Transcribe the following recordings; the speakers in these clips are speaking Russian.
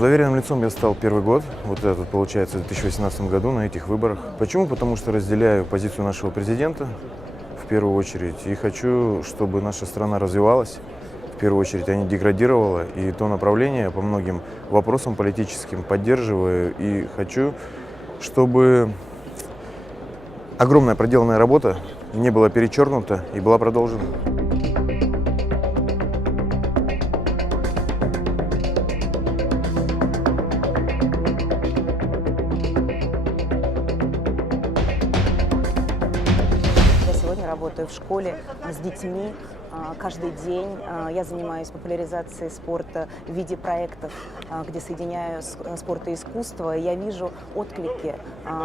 Доверенным лицом я стал первый год, вот этот, получается, в 2018 году на этих выборах. Почему? Потому что разделяю позицию нашего президента, в первую очередь, и хочу, чтобы наша страна развивалась, в первую очередь, а не деградировала, и то направление по многим вопросам политическим поддерживаю, и хочу, чтобы огромная проделанная работа не была перечеркнута и была продолжена. Сегодня работаю в школе с детьми каждый день. Я занимаюсь популяризацией спорта в виде проектов, где соединяю спорт и искусство. Я вижу отклики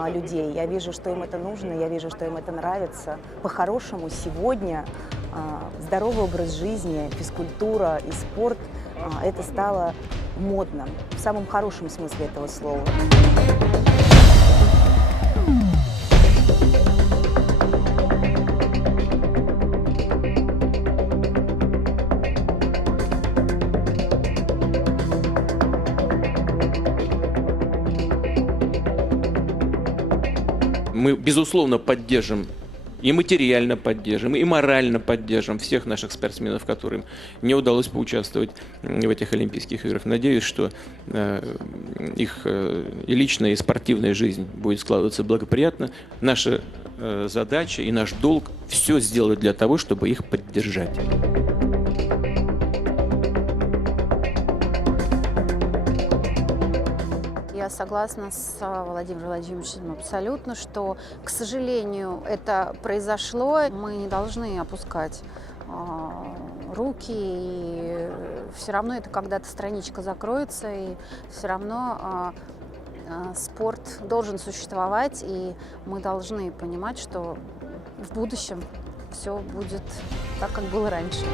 людей, я вижу, что им это нужно, я вижу, что им это нравится. По-хорошему, сегодня здоровый образ жизни, физкультура и спорт – это стало модным, в самом хорошем смысле этого слова. Мы, безусловно, поддержим и материально поддержим, и морально поддержим всех наших спортсменов, которым не удалось поучаствовать в этих Олимпийских играх. Надеюсь, что их и личная, и спортивная жизнь будет складываться благоприятно. Наша задача и наш долг – все сделать для того, чтобы их поддержать. Я согласна с Владимиром Владимировичем абсолютно, что, к сожалению, это произошло. Мы не должны опускать руки, и все равно это когда-то страничка закроется, и все равно спорт должен существовать, и мы должны понимать, что в будущем все будет так, как было раньше.